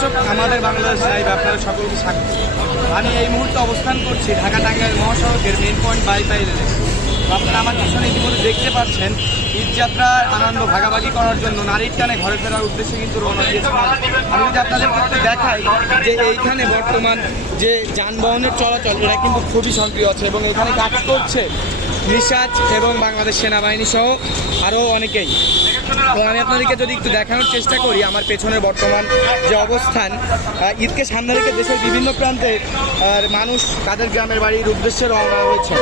দর্শক, আমাদের বাংলাদেশ লাইভ আপনারা সকলকে স্বাগত। আমি এই মুহূর্তে অবস্থান করছি ঢাকা টাঙ্গাইল মহাসড়কের মেইন পয়েন্ট বাইপাই রেলে। আপনারা আমার পিছনে ইতিমধ্যে দেখতে পাচ্ছেন ঈদযাত্রার আনন্দ ভাগাভাগি করার জন্য নারীর টানে ঘরে ফেরার উদ্দেশ্যে কিন্তু রওনা দিয়েছে। আমি যদি আপনাদের একটু দেখাই যে এইখানে বর্তমান যে যানবাহনের চলাচল এটা কিন্তু খুবই সক্রিয় আছে এবং এখানে কাজ করছে নিশাজ এবং বাংলাদেশ সেনাবাহিনী সহ আরও অনেকেই। তো আমি আপনাদেরকে যদি একটু দেখানোর চেষ্টা করি আমার পেছনে বর্তমান যে অবস্থান, ঈদকে সামনে রেখে দেশের বিভিন্ন প্রান্তে মানুষ তাদের গ্রামের বাড়ির উদ্দেশ্যে রওনা হয়েছে।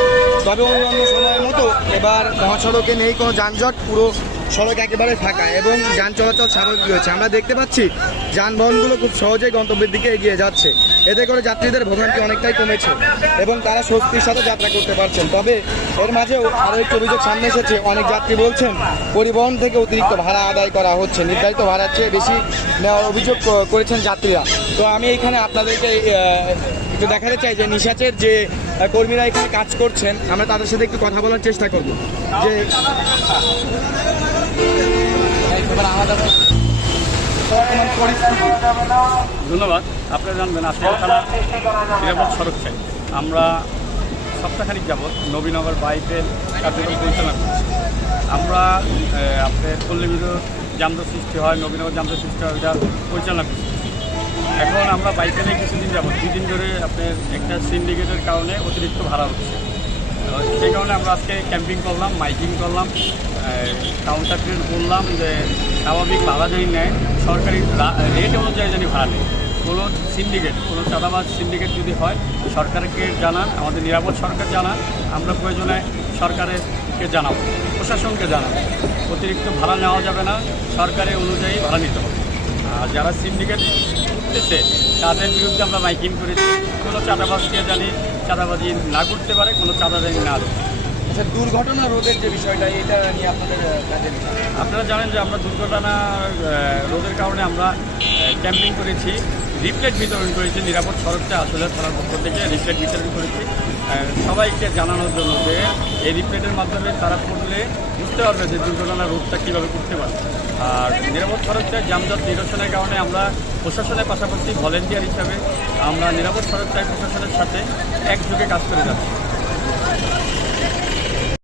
তবে অন্যান্য সময়ের মতো এবার মহাসড়কে নেই কোনো যানজট, পুরো সড়ক একেবারে ফাঁকা এবং যান চলাচল স্বাভাবিক রয়েছে। আমরা দেখতে পাচ্ছি যানবাহনগুলো খুব সহজেই গন্তব্যের দিকে এগিয়ে যাচ্ছে। এতে করে যাত্রীদের ভোগান্তি অনেকটাই কমেছে এবং তারা স্বস্তির সাথে যাত্রা করতে পারছেন। তবে এর মাঝেও আরও একটি অভিযোগ সামনে এসেছে। অনেক যাত্রী বলছেন পরিবহন থেকে অতিরিক্ত ভাড়া আদায় করা হচ্ছে, নির্ধারিত ভাড়ার চেয়ে বেশি নেওয়ার অভিযোগ করেছেন যাত্রীরা। তো আমি এখানে আপনাদেরকে একটু দেখাতে চাই যে নিশাচের যে কর্মীরা এখানে কাজ করছেন, আমরা তাদের সাথে একটু কথা বলার চেষ্টা করব যে ধন্যবাদ। আপনারা জানবেন আজকে থানা নিরাপদ সড়ক চাই আমরা সপ্তাহখানিক যাবৎ নবীনগর বাইপের কার্যক্রম পরিচালনা করছি। আমরা আপনার পল্লীবিদ যানজট সৃষ্টি হয়, নবীনগর যানজট সৃষ্টি হয়, এটা পরিচালনা করছি। এখন আমরা বাইপেলে কিছুদিন যাবৎ 2 দিন ধরে আপনার একটা সিন্ডিকেটের কারণে অতিরিক্ত ভাড়া হচ্ছে। সেই কারণে আমরা আজকে ক্যাম্পিং করলাম, মাইকিং করলাম, কাউন্টার ট্রেন করলাম যে স্বাভাবিক ভাড়া জানি নেয়, সরকারি রেট অনুযায়ী জানি ভাড়া নেয়। কোনো সিন্ডিকেট, কোনো চাঁদাবাজ সিন্ডিকেট যদি হয় সরকারকে জানান, আমাদের নিরাপদ সরকার জানান, আমরা প্রয়োজনে সরকারকে জানাবো, প্রশাসনকে জানাবো। অতিরিক্ত ভাড়া নেওয়া যাবে না, সরকারের অনুযায়ী ভাড়া নিতে হবে। আর যারা সিন্ডিকেট করতেছে তাদের বিরুদ্ধে আমরা মাইকিং করেছি, কোনো চাঁদাবাজকে জানি চাঁদাবাজি না করতে পারে, কোনো চাঁদা জানি না দেয়। আচ্ছা, দুর্ঘটনা রোধের যে বিষয়টা, এটা নিয়ে আপনাদের কাজে আপনারা জানেন যে আমরা দুর্ঘটনা রোধের কারণে আমরা ক্যাম্পিং করেছি, রিপ্লেট বিতরণ করেছি। নিরাপদ সড়কটা আসলে থানার পক্ষ থেকে রিপ্লেট বিতরণ করেছি সবাইকে জানানোর জন্য যে এই রিপ্লেটের মাধ্যমে তারা পড়লে বুঝতে পারবে যে দুর্ঘটনা রোধটা কীভাবে করতে পারে। আর নিরাপদ সড়কটা যানজট নিরসনের কারণে আমরা প্রশাসনের পাশাপাশি ভলেন্টিয়ার হিসাবে আমরা নিরাপদ সড়কটায় প্রশাসনের সাথে একযোগে কাজ করে যাচ্ছি।